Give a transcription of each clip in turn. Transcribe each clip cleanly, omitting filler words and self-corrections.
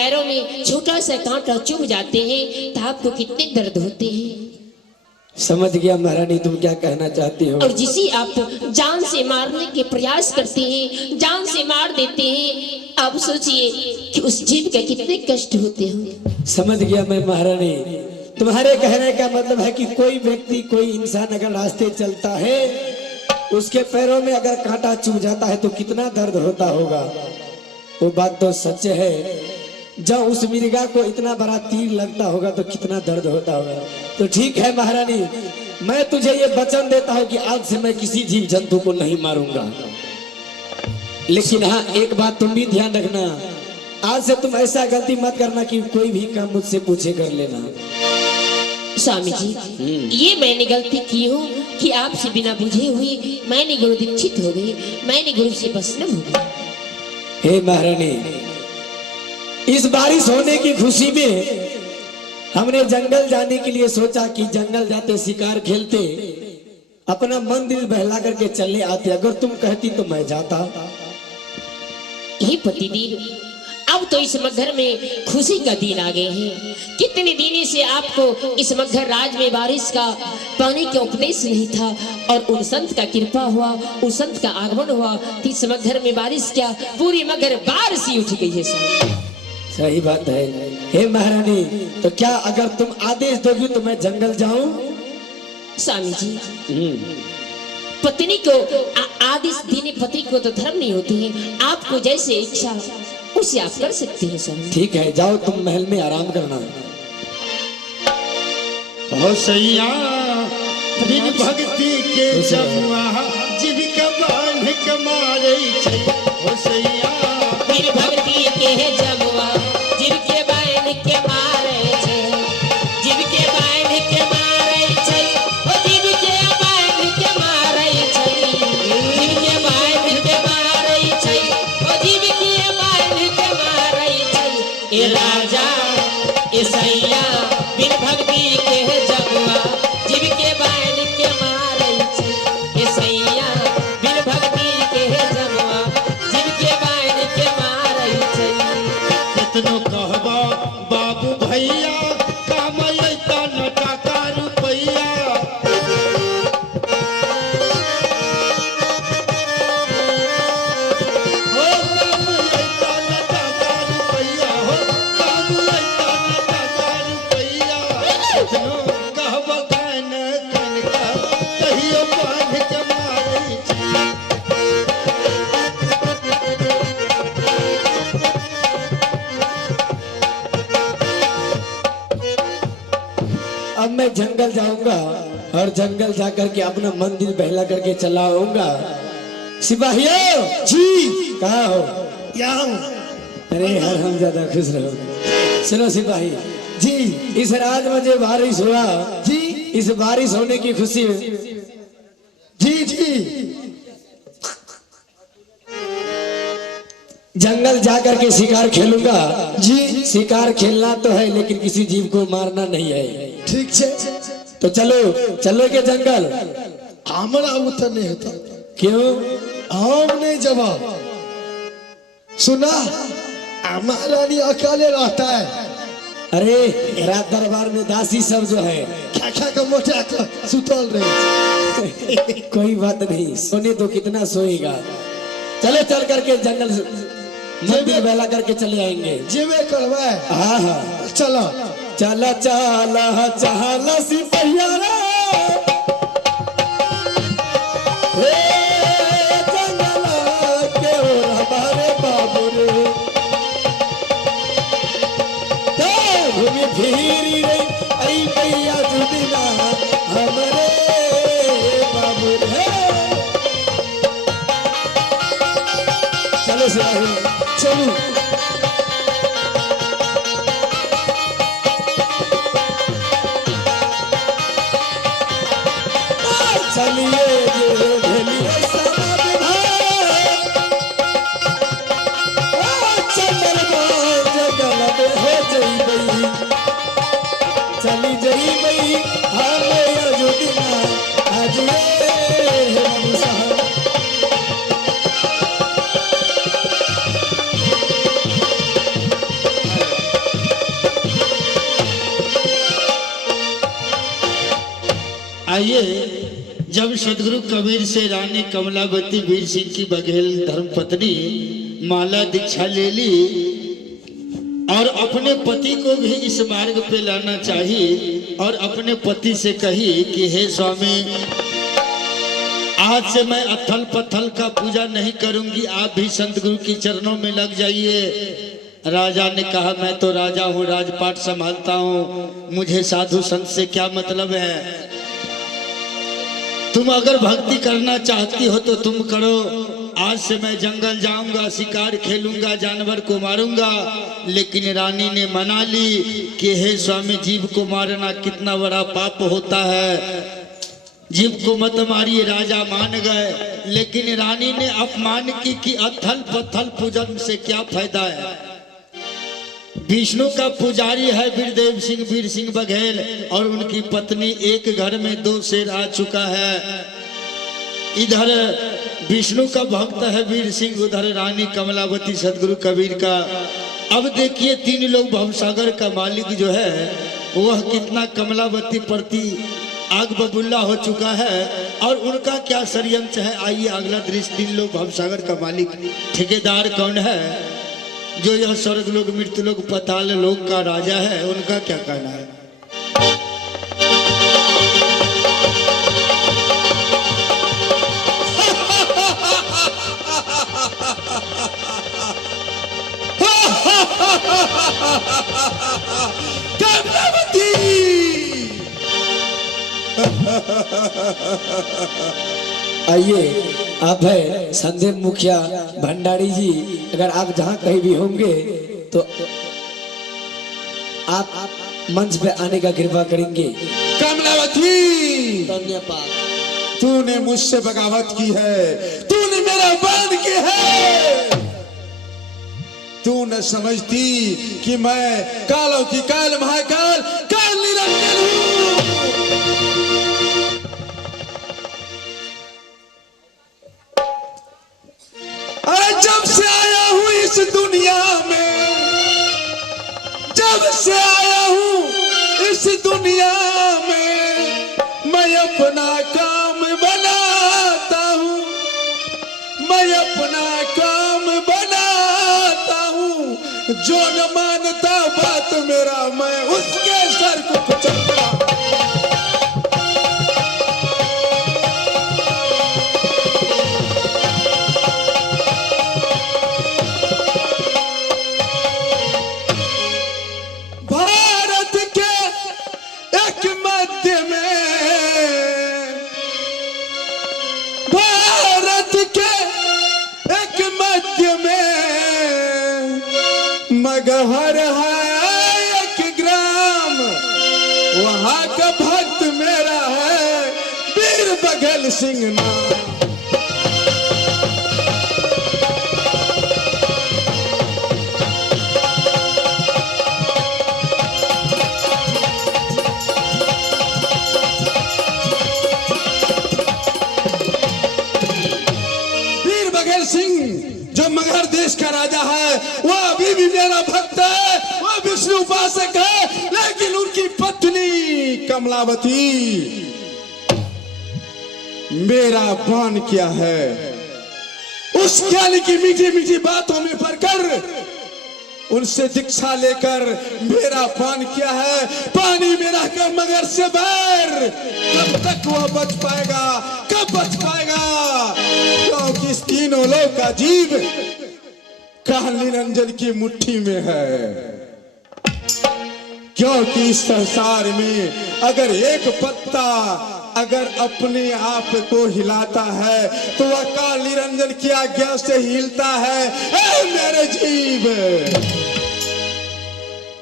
पैरों में छोटा सा कांटा चुभ जाते हैं तो आपको कितने दर्द होते हैं। समझ गया महारानी, तुम क्या कहना चाहती हो। और जिसे आप जान से मारने के प्रयास करते हैं, जान से मार देते हैं, आप सोचिए कि उस जीव के कितने कष्ट होते होंगे। समझ गया मैं महारानी, तुम्हारे कहने का मतलब है कि कोई व्यक्ति, कोई इंसान अगर रास्ते चलता है, उसके पैरों में अगर कांटा चुभ जाता है तो कितना दर्द होता होगा। वो बात तो सच है। जब उस मिर्गा को इतना बड़ा तीर लगता होगा तो कितना दर्द होता होगा। तो ठीक है महारानी, मैं तुझे ये वचन देता हूँ कि आज से मैं किसी जीव जंतु को नहीं मारूंगा। लेकिन हाँ, एक बात तुम भी ध्यान रखना, आज से तुम ऐसा गलती मत करना कि कोई भी काम मुझसे पूछे कर लेना। स्वामी जी, ये मैंने गलती की हो कि आपसे बिना बुझे हुए मैंने गुरु दीक्षित हो गई, मैंने गुरु से भस्म हो गई। हे महारानी, इस बारिश होने की खुशी में हमने जंगल जाने के लिए सोचा कि जंगल जाते शिकार खेलते, अपना मन दिल बहला करके चलने आते। अगर तुम कहती तो मैं जाता। हे पतिदेव, अब तो इस मगहर में खुशी का दिन आ गए हैं। कितने दिनों से आपको इस मगहर राज में बारिश का पानी का उपदेश नहीं था, और उन संत का कृपा हुआ, उन संत का आगमन हुआ, तो इस मगहर में बारिश क्या पूरी मगहर बारिश ही उठ गई है। सही बात है। हे महारानी, तो क्या अगर तुम आदेश दोगी तो मैं जंगल जाऊं? स्वामी जी, पत्नी को आदेश देने पति को तो धर्म नहीं होती है। आपको जैसे इच्छा उसे आप कर सकते हैं स्वामी। ठीक है, जाओ तुम महल में आराम करना। हो सैया बिन भक्ति के जमुआ जीविका बांध के मारे छै। हो सैया बिन भक्ति के जमुआ जीविके बांध के मारे छै, जीविके बांध के मारे छै, ओ जीविके बांध के मारे छै, जीविके बांध के मारे छै, ओ जीविके बांध के मारे छै। ए राजा ए सैया बिन भक्ति के जमुआ जीविके बांध के मारे छै। ए सैया बिन भक्ति के जमुआ जीविके बांध के मारे छै। कितनो कहबा बाबू भैया काम अइता न टाका रुपैया। हो काम अइता न टाका रुपैया, हो काम अइता न टाका रुपैया। कितनो कहबा कान कान का कहियो बांध के मारै छै। अब मैं जंगल जाऊंगा और जंगल जाकर के अपना मन दिल बहला करके चला आऊंगा। सिपाहियों जी, कहाँ हो? क्या हूँ? अरे यार, हम ज्यादा खुश रहो। सुनो सिपाही जी, इस रात में जो बारिश हुआ जी, इस बारिश होने की खुशी में जी जंगल जाकर के शिकार खेलूंगा जी। शिकार खेलना तो है लेकिन किसी जीव को मारना नहीं है। ठीक है, तो चलो चलो के जंगल। हमारा उत्तर नहीं होता। क्यों? हम नहीं जवाब सुना, हमारा नहीं अकेले रहता है। अरे रात दरबार में दासी सब जो है खा का मोटा का सुतल रहे। कोई बात नहीं, सोने तो कितना सोएगा। चलो चल करके जंगल मंदिर बेला करके चले आएंगे। जीवे करवा। हाँ हाँ, चलो चला चला चला सिपहिया रे, जंगल के ओर हमारे बाबू रे, तो घूमी फिरी रे आई भैया जुदिना हमरे बाबू रे। चलो सिपाही चलो। चलिए जे भेलिए समाज भाई, चंदन जंगल में हो जइबई, चली जइबई हमें अजुदिना आज ये बाबू साहब। आइए, जब सदगुरु कबीर से रानी कमलावती वीर सिंह की बघेल धर्मपत्नी माला दीक्षा ले ली और अपने पति को भी इस मार्ग पे लाना चाहिए और अपने पति से कही कि हे स्वामी, आज से मैं अथल पथल का पूजा नहीं करूंगी, आप भी संत गुरु के चरणों में लग जाइए। राजा ने कहा, मैं तो राजा हूँ, राजपाट संभालता हूँ, मुझे साधु संत से क्या मतलब है। तुम अगर भक्ति करना चाहती हो तो तुम करो, आज से मैं जंगल जाऊंगा, शिकार खेलूंगा, जानवर को मारूंगा। लेकिन रानी ने मना ली कि हे स्वामी, जीव को मारना कितना बड़ा पाप होता है, जीव को मत मारिए। राजा मान गए, लेकिन रानी ने अपमान की कि अथल पथल पूजन से क्या फायदा है। विष्णु का पुजारी है वीर सिंह बघेल और उनकी पत्नी, एक घर में 2 शेर आ चुका है। इधर विष्णु का भक्त है वीर सिंह, उधर रानी कमलावती सदगुरु कबीर का। अब देखिए 3 लोग भवसागर का मालिक जो है वह कितना कमलावती प्रति आग बबुल्ला हो चुका है और उनका क्या षड्यंत्र है। आइए अगला दृश्य। 3 लोग भवसागर का मालिक। ठेकेदार कौन है? जो यह स्वर्ग लोग, मृत्यु लोग, पाताल लोग का राजा है, उनका क्या कहना है। आइए, आप है संदीप मुखिया भंडारी जी, अगर आप जहाँ कहीं भी होंगे तो आप मंच पे आने का कृपा करेंगे। कमलावती, धन्यवाद। तूने मुझसे बगावत की है, तूने मेरा बांध की है। तू न समझती कि मैं कालों की काल महाकाल काल निरंजन हूँ। अरे जब से आया हूँ इस दुनिया में, जब से आया हूँ इस दुनिया में, मैं अपना काम बनाता हूँ, मैं अपना काम बनाता हूँ। जो न मानता बात मेरा, मैं उसके सर को कुचलता। मगहर है 1 ग्राम, वहाँ का भक्त मेरा है वीर बघेल सिंह नाम। वीर बघेल सिंह जो मगहर देश का राजा है, वह अभी भी मेरा भक्त है, वह विष्णु उपासक है। लेकिन उनकी पत्नी कमलावती मेरा बान क्या है, उस ज्ञान की मीठी मीठी बातों में पढ़कर उनसे दीक्षा लेकर मेरा पान क्या है। पानी मेरा का मगर से बैर, कब तक वह बच पाएगा, कब बच पाएगा। क्योंकि इस तीनों लोग का जीव काल निरंजन की मुट्ठी में है। क्योंकि इस संसार में अगर एक पत्ता अगर अपने आप को हिलाता है तो वह काल निरंजन की आज्ञा से हिलता है। ऐ मेरे जीव,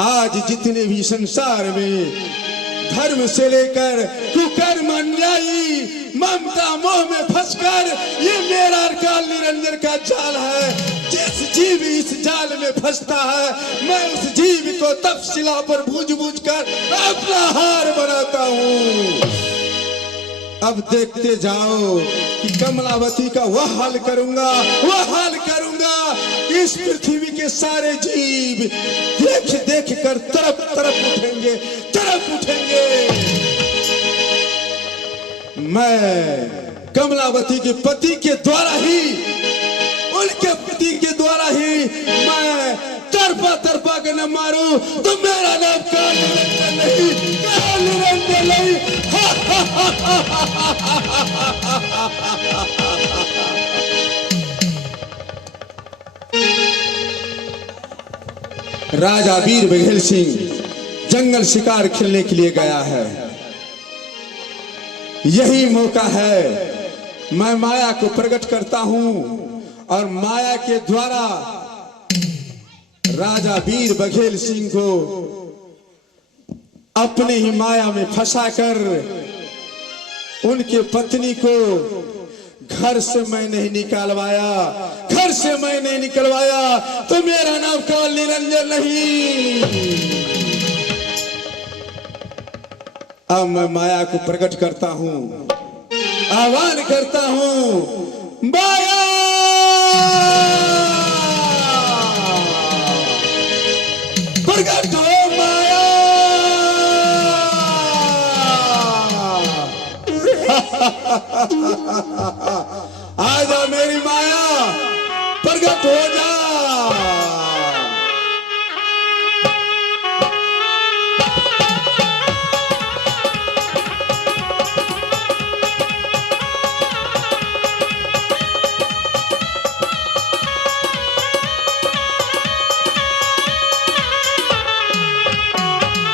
आज जितने भी संसार में धर्म से लेकर कुकर्म, अन्यायी, ममता, मोह में फंसकर ये मेरा काल निरंजन का जाल है। जिस जीव इस जाल में फंसता है, मैं उस जीव को तपशिला पर भूज भूज कर अपना हार बनाता हूँ। अब देखते जाओ कि कमलावती का वह हाल करूंगा, वह हाल करूंगा। इस पृथ्वी के सारे जीव देख देख कर तरफ तरफ उठेंगे, तरफ उठेंगे। मैं कमलावती के पति के द्वारा ही, उनके पति के द्वारा ही मैं तरफा तरफा के न मारूं तो मेरा नाम काल निरंजन नहीं, काल निरंजन नहीं। राजा वीर बघेल सिंह जंगल शिकार खेलने के लिए गया है। यही मौका है, मैं माया को प्रकट करता हूं और माया के द्वारा राजा वीर बघेल सिंह को अपने ही माया में फंसाकर उनके पत्नी को घर से मैं नहीं निकालवाया, घर से मैं नहीं निकलवाया तो मेरा नाम काल निरंजन नहीं। अब मैं माया को प्रकट करता हूं, आह्वान करता हूं, माया प्रकट हो, माया। आजा मेरी माया, प्रकट हो जा।